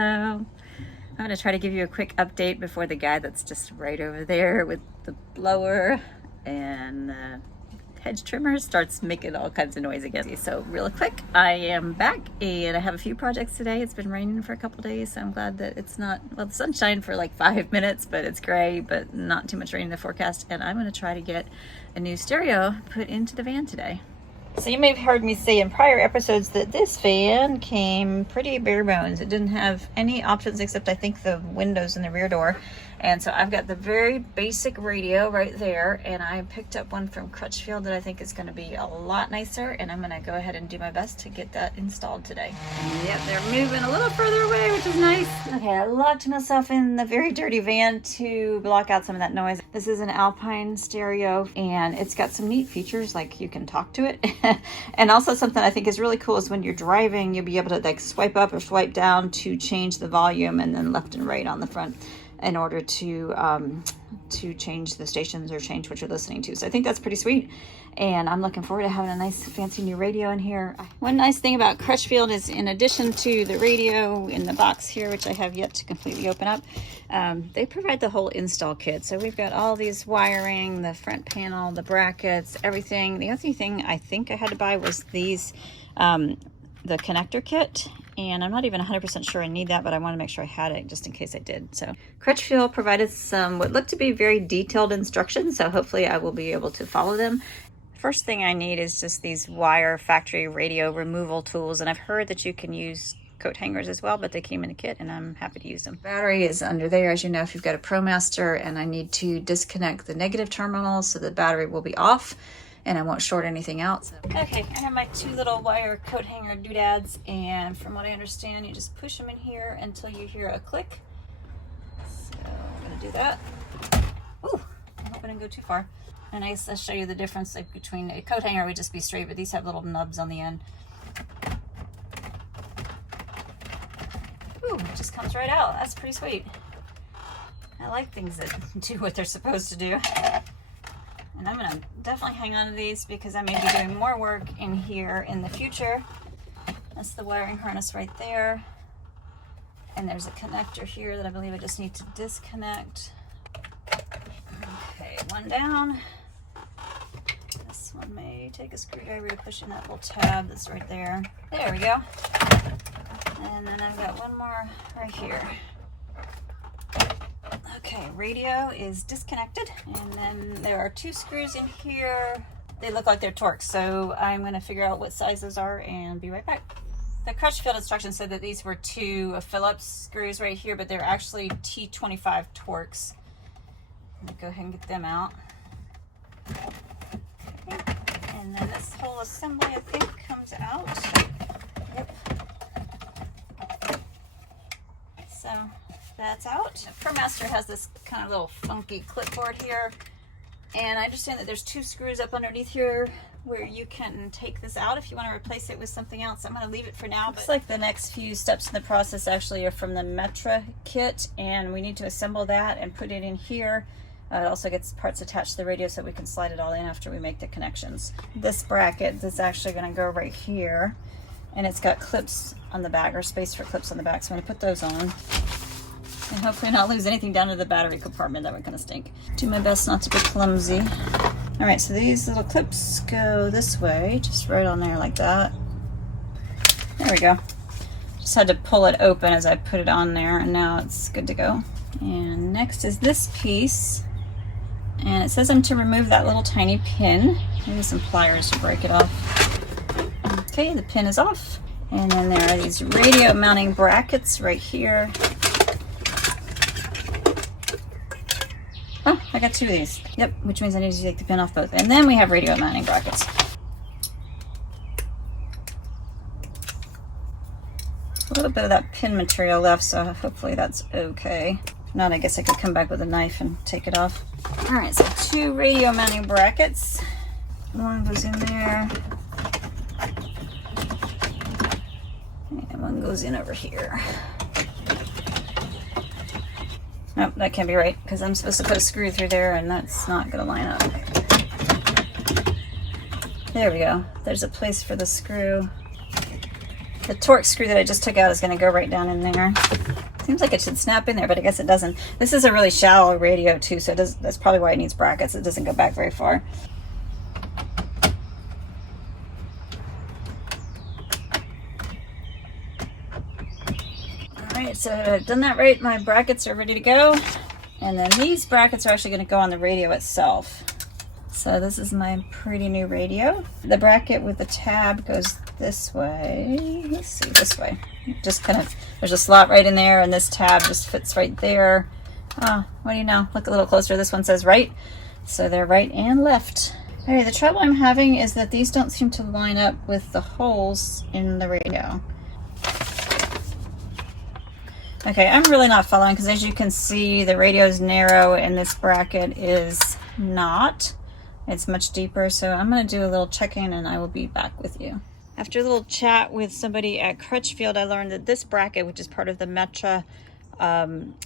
Hello. I'm going to try to give you a quick update before the guy that's just right over there with the blower and the hedge trimmer starts making all kinds of noise again. So real quick, I am back and I have a few projects today. It's been raining for a couple days, so I'm glad that it's not, well, the sunshine for like 5 minutes, but it's gray, but not too much rain in the forecast. And I'm going to try to get a new stereo put into the van today. So you may have heard me say in prior episodes that this van came pretty bare bones. It didn't have any options except I think the windows in the rear door. And so I've got the very basic radio right there, and I picked up one from Crutchfield that I think is going to be a lot nicer, and I'm going to go ahead and do my best to get that installed today. Yep, they're moving a little further away, which is nice. Okay, I locked myself in the very dirty van to block out some of that noise. This is an Alpine stereo, and it's got some neat features, like you can talk to it. And also something I think is really cool is when you're driving, you'll be able to like swipe up or swipe down to change the volume, and then left and right on the front in order to change the stations or change what you're listening to. So I think that's pretty sweet, and I'm looking forward to having a nice fancy new radio in here. One nice thing about Crutchfield is, in addition to the radio in the box here, which I have yet to completely open up, they provide the whole install kit. So we've got all these wiring, the front panel, the brackets, everything. The only thing I think I had to buy was these the connector kit, and I'm not even 100% sure I need that, but I want to make sure I had it just in case I did. So Crutchfield provided some what looked to be very detailed instructions, so hopefully I will be able to follow them. First thing I need is just these wire factory radio removal tools, and I've heard that you can use coat hangers as well, but they came in a kit and I'm happy to use them. Battery is under there, as you know, if you've got a Promaster, and I need to disconnect the negative terminals so the battery will be off and I won't short anything out. So. Okay, I have my two little wire coat hanger doodads, and from what I understand, you just push them in here until you hear a click. So I'm gonna do that. Ooh, I hope I didn't go too far. And I guess I'll show you the difference like, between a coat hanger would just be straight, but these have little nubs on the end. Ooh, it just comes right out. That's pretty sweet. I like things that do what they're supposed to do. And I'm gonna definitely hang on to these because I may be doing more work in here in the future. That's the wiring harness right there. And there's a connector here that I believe I just need to disconnect. Okay, one down. This one may take a screwdriver to push in that little tab that's right there. There we go. And then I've got one more right here. Okay, radio is disconnected, and then there are two screws in here. They look like they're Torx, so I'm going to figure out what size those are and be right back. The Crutchfield instructions said that these were two Phillips screws right here, but they're actually T25 Torx. I'm going to go ahead and get them out. Okay. And then this whole assembly, I think, comes out. Yep. So that's out. Promaster has this kind of little funky clipboard here, and I understand that there's two screws up underneath here where you can take this out if you want to replace it with something else. I'm going to leave it for now. Looks like the next few steps in the process actually are from the Metra kit, and we need to assemble that and put it in here. It also gets parts attached to the radio so we can slide it all in after we make the connections. This bracket is actually going to go right here, and it's got clips on the back, or space for clips on the back, so I'm going to put those on. And hopefully not lose anything down to the battery compartment. That would kind of stink. Do my best not to be clumsy. All right, so these little clips go this way, just right on there like that. There we go. Just had to pull it open as I put it on there, and now it's good to go. And next is this piece. And it says I'm to remove that little tiny pin. Maybe some pliers to break it off. Okay, the pin is off. And then there are these radio mounting brackets right here. Oh, I got two of these. Yep, which means I need to take the pin off both. And then we have radio mounting brackets. A little bit of that pin material left, so hopefully that's okay. If not, I guess I could come back with a knife and take it off. All right, so two radio mounting brackets. One goes in there. And one goes in over here. Nope, that can't be right because I'm supposed to put a screw through there and that's not going to line up. There we go. There's a place for the screw. The torque screw that I just took out is going to go right down in there. Seems like it should snap in there, but I guess it doesn't. This is a really shallow radio too, so that's probably why it needs brackets. It doesn't go back very far. Alright, so I've done that right. My brackets are ready to go. And then these brackets are actually going to go on the radio itself. So this is my pretty new radio. The bracket with the tab goes this way. Let's see, this way. Just kind of, there's a slot right in there, and this tab just fits right there. Oh, what do you know? Look a little closer. This one says right. So they're right and left. All right, the trouble I'm having is that these don't seem to line up with the holes in the radio. Okay, I'm really not following because as you can see, the radio is narrow and this bracket is not. It's much deeper, so I'm going to do a little check-in and I will be back with you. After a little chat with somebody at Crutchfield, I learned that this bracket, which is part of the Metra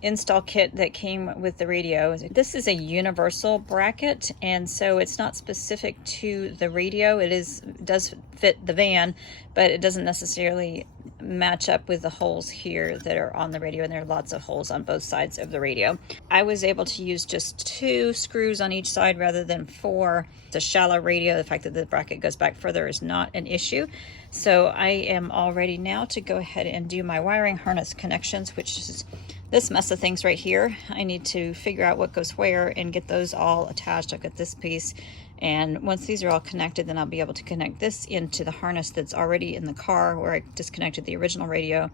install kit that came with the radio, this is a universal bracket, and so it's not specific to the radio. It does fit the van, but it doesn't necessarily match up with the holes here that are on the radio, and there are lots of holes on both sides of the radio. I was able to use just 2 screws on each side rather than 4. It's a shallow radio. The fact that the bracket goes back further is not an issue. So I am all ready now to go ahead and do my wiring harness connections, which is this mess of things right here. I need to figure out what goes where and get those all attached. I've got this piece, and once these are all connected, then I'll be able to connect this into the harness that's already in the car where I disconnected the original radio,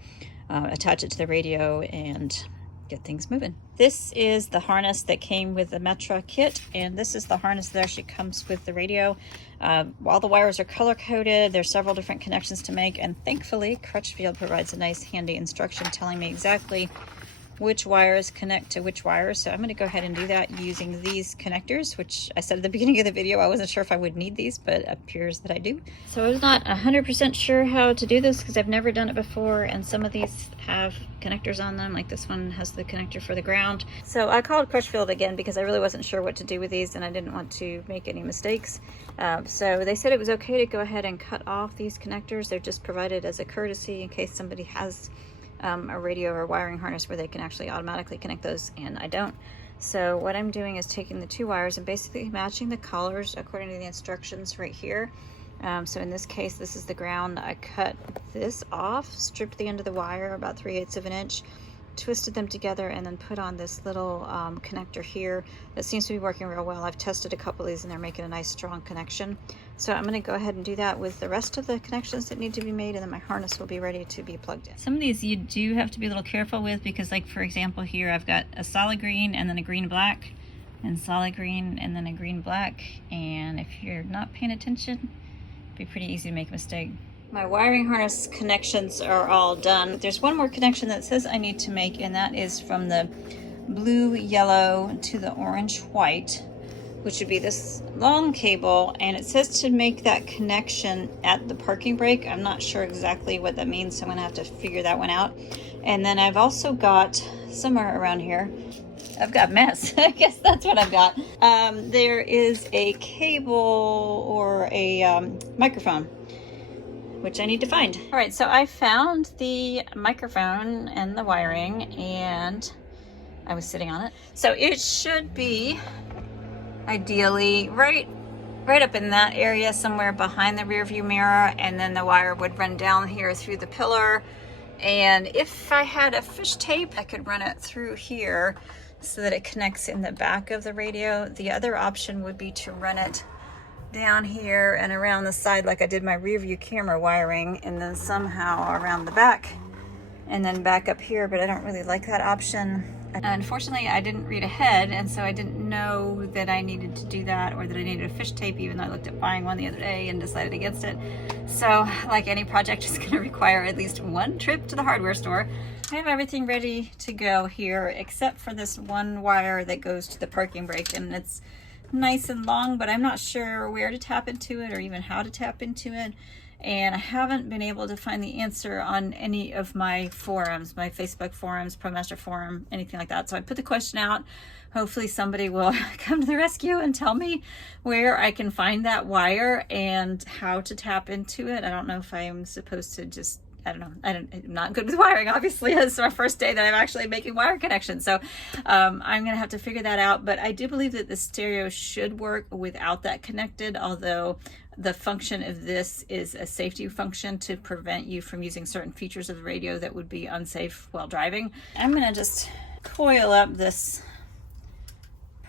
attach it to the radio, and get things moving. This is the harness that came with the Metra kit, and this is the harness that actually comes with the radio. All the wires are color-coded. There's several different connections to make, and thankfully Crutchfield provides a nice handy instruction telling me exactly which wires connect to which wires. So I'm going to go ahead and do that using these connectors, which I said at the beginning of the video I wasn't sure if I would need these, but it appears that I do. So I was not 100% sure how to do this because I've never done it before, and some of these have connectors on them, like this one has the connector for the ground. So I called Crutchfield again because I really wasn't sure what to do with these and I didn't want to make any mistakes. So they said it was okay to go ahead and cut off these connectors. They're just provided as a courtesy in case somebody has a radio or wiring harness where they can actually automatically connect those, and I don't. So what I'm doing is taking the 2 wires and basically matching the colors according to the instructions right here. So in this case, this is the ground. I cut this off, stripped the end of the wire about 3/8 of an inch, twisted them together, and then put on this little connector here that seems to be working real well. I've tested a couple of these and they're making a nice strong connection. So I'm going to go ahead and do that with the rest of the connections that need to be made, and then my harness will be ready to be plugged in. Some of these you do have to be a little careful with because, like for example here, I've got a solid green and then a green black, and solid green and then a green black, and if you're not paying attention, it'd be pretty easy to make a mistake. My wiring harness connections are all done. There's one more connection that says I need to make, and that is from the blue yellow to the orange white, which would be this long cable, and it says to make that connection at the parking brake. I'm not sure exactly what that means, so I'm gonna have to figure that one out. And then I've also got, somewhere around here, I've got mess. I guess that's what I've got. There is a cable or a microphone, which I need to find. All right, so I found the microphone and the wiring, and I was sitting on it. So it should be ideally right up in that area somewhere behind the rear view mirror, and then the wire would run down here through the pillar. And if I had a fish tape, I could run it through here so that it connects in the back of the radio. The other option would be to run it down here and around the side like I did my rear view camera wiring, and then somehow around the back and then back up here, but I don't really like that option. Unfortunately, I didn't read ahead, and so I didn't know that I needed to do that or that I needed a fish tape, even though I looked at buying one the other day and decided against it. So like any project, it's going to require at least one trip to the hardware store. I have everything ready to go here except for this one wire that goes to the parking brake, and it's nice and long, but I'm not sure where to tap into it or even how to tap into it. And I haven't been able to find the answer on any of my forums, my Facebook forums, Promaster forum, anything like that. So I put the question out. Hopefully somebody will come to the rescue and tell me where I can find that wire and how to tap into it. I don't know if I'm supposed to just I don't know. I'm not good with wiring, obviously. It's our first day that I'm actually making wire connections. So I'm going to have to figure that out. But I do believe that the stereo should work without that connected, although the function of this is a safety function to prevent you from using certain features of the radio that would be unsafe while driving. I'm going to just coil up this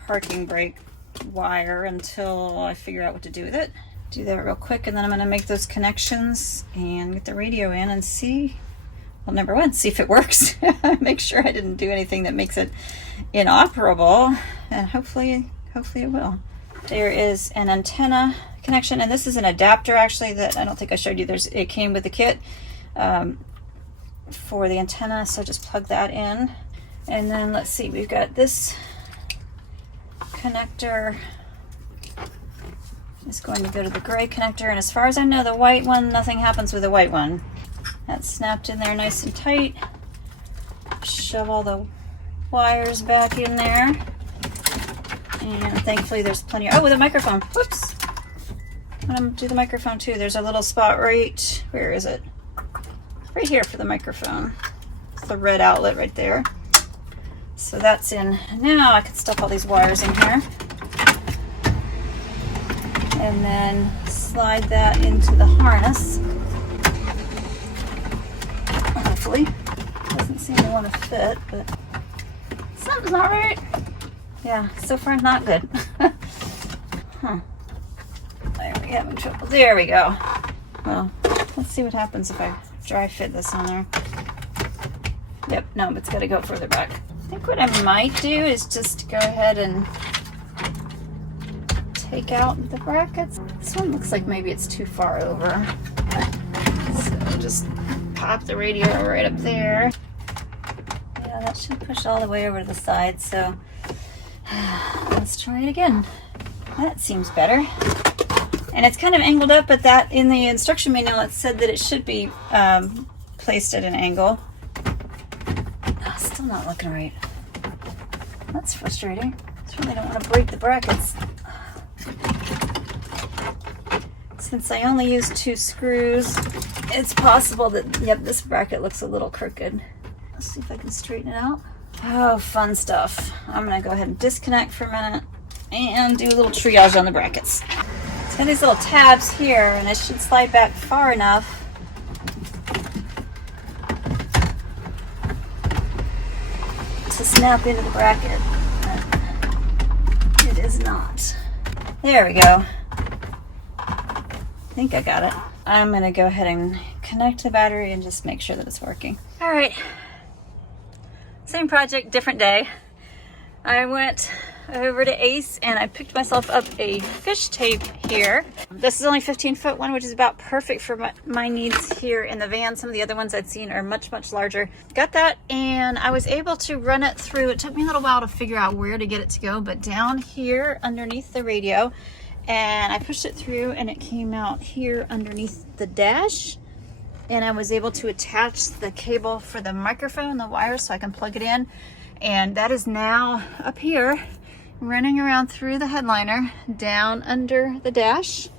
parking brake wire until I figure out what to do with it. Do that real quick, and then I'm going to make those connections and get the radio in and see, well, number one, see if it works. Make sure I didn't do anything that makes it inoperable, and hopefully it will. There is an antenna connection, and this is an adapter actually that I don't think I showed you. It came with the kit for the antenna, so just plug that in. And then let's see, we've got this connector is going to go to the gray connector, and as far as I know, the white one, nothing happens with the white one. That's snapped in there nice and tight. Shove all the wires back in there, and thankfully there's plenty of, oh, with a microphone, whoops. I'm gonna do the microphone too. There's a little spot right, where is it? Right here for the microphone. It's the red outlet right there. So that's in. Now I can stuff all these wires in here. And then slide that into the harness. Hopefully. Doesn't seem to want to fit, but something's not right. Yeah, so far not good. Huh. There we having trouble. There we go. Well, let's see what happens if I dry fit this on there. Yep, no, it's got to go further back. I think what I might do is just go ahead and take out the brackets. This one looks like maybe it's too far over. So just pop the radio right up there. Yeah, that should push all the way over to the side. So let's try it again. That seems better. And it's kind of angled up, but that in the instruction manual it said that it should be placed at an angle. Oh, still not looking right. That's frustrating. I really don't want to break the brackets. Since I only use 2 screws, it's possible that, yep, this bracket looks a little crooked. Let's see if I can straighten it out. Oh, fun stuff. I'm gonna go ahead and disconnect for a minute and do a little triage on the brackets. It's got these little tabs here, and it should slide back far enough to snap into the bracket. It is not. There we go. I think I got it. I'm gonna go ahead and connect the battery and just make sure that it's working. All right, same project, different day. I went over to Ace and I picked myself up a fish tape here. This is only 15-foot one, which is about perfect for my needs here in the van. Some of the other ones I'd seen are much, much larger. Got that, and I was able to run it through. It took me a little while to figure out where to get it to go, but down here underneath the radio, and I pushed it through and it came out here underneath the dash, and I was able to attach the cable for the microphone, the wire, so I can plug it in. And that is now up here running around through the headliner, down under the dash,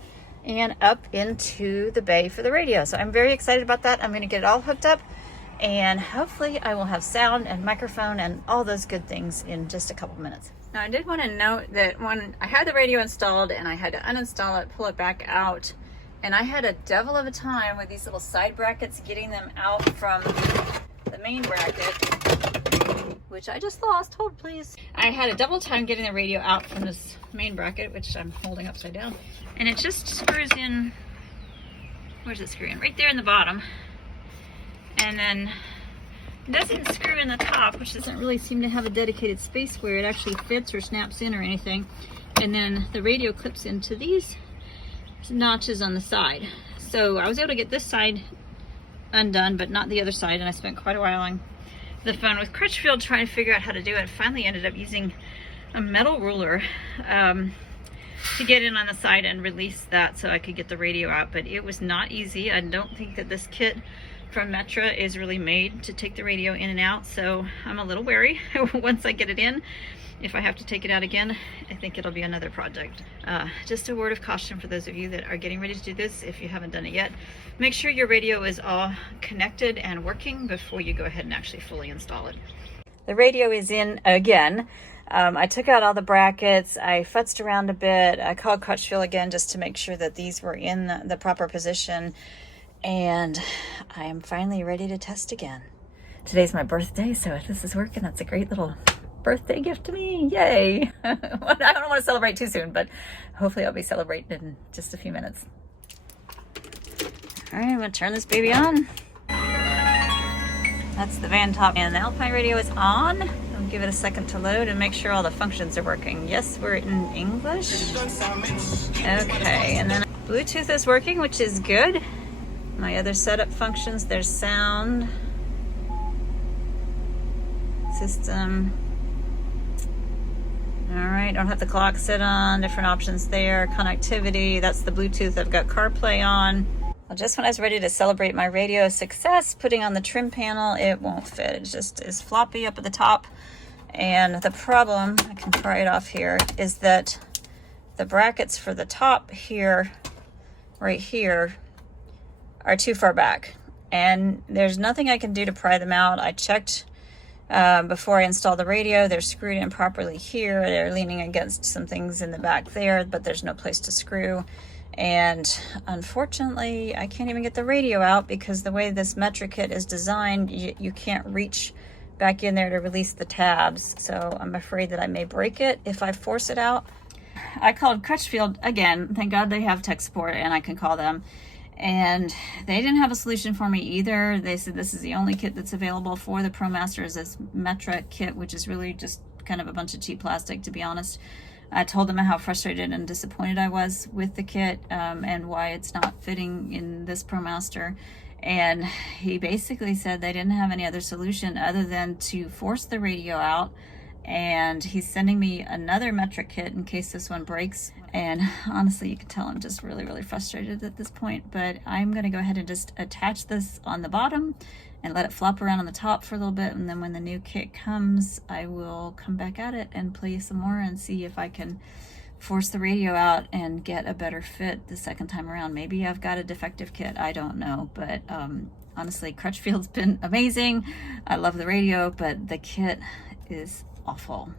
and up into the bay for the radio. So I'm very excited about that. I'm going to get it all hooked up, and hopefully I will have sound and microphone and all those good things in just a couple minutes. Now I did want to note that when I had the radio installed and I had to uninstall it, pull it back out, and I had a devil of a time with these little side brackets getting them out from the main bracket, which I just lost. Hold please. I had a double time getting the radio out from this main bracket, which I'm holding upside down, and it just screws in. Where's it screw in? Right there in the bottom, and then it doesn't screw in the top, which doesn't really seem to have a dedicated space where it actually fits or snaps in or anything. And then the radio clips into these notches on the side. So I was able to get this side undone, but not the other side, and I spent quite a while on the phone with Crutchfield trying to figure out how to do it. Finally ended up using a metal ruler to get in on the side and release that so I could get the radio out, but it was not easy. I don't think that this kit from Metra is really made to take the radio in and out, so I'm a little wary once I get it in. If I have to take it out again, I think it'll be another project. Just a word of caution for those of you that are getting ready to do this, if you haven't done it yet, make sure your radio is all connected and working before you go ahead and actually fully install it. The radio is in again. I took out all the brackets, I futzed around a bit, I called Crutchfield again just to make sure that these were in the proper position, and I am finally ready to test again. Today's my birthday, so if this is working, that's a great little birthday gift to me. Yay! I don't want to celebrate too soon, but hopefully I'll be celebrating in just a few minutes. All right, I'm gonna turn this baby on. That's the van top, and the Alpine radio is on. I'll give it a second to load and make sure all the functions are working. Yes, we're in English. Okay, and then Bluetooth is working, which is good. My other setup functions, there's sound, system. All right, don't have the clock set on, different options there. Connectivity, that's the Bluetooth. I've got CarPlay on. Well, just when I was ready to celebrate my radio success, putting on the trim panel, it won't fit. It just is floppy up at the top. And the problem, I can pry it off here, is that the brackets for the top here, right here, are too far back. And there's nothing I can do to pry them out. I checked before I installed the radio. They're screwed in properly here. They're leaning against some things in the back there, but there's no place to screw. And unfortunately, I can't even get the radio out because the way this Metra kit is designed, you can't reach back in there to release the tabs. So I'm afraid that I may break it if I force it out. I called Crutchfield again. Thank God they have tech support and I can call them. And they didn't have a solution for me either. They said this is the only kit that's available for the Promaster, is this Metra kit, which is really just kind of a bunch of cheap plastic, to be honest. I told them how frustrated and disappointed I was with the kit and why it's not fitting in this Promaster. And he basically said they didn't have any other solution other than to force the radio out. And he's sending me another Metra kit in case this one breaks. And honestly, you can tell I'm just really, really frustrated at this point. But I'm going to go ahead and just attach this on the bottom and let it flop around on the top for a little bit. And then when the new kit comes, I will come back at it and play some more and see if I can force the radio out and get a better fit the second time around. Maybe I've got a defective kit. I don't know. But honestly, Crutchfield's been amazing. I love the radio, but the kit is awful.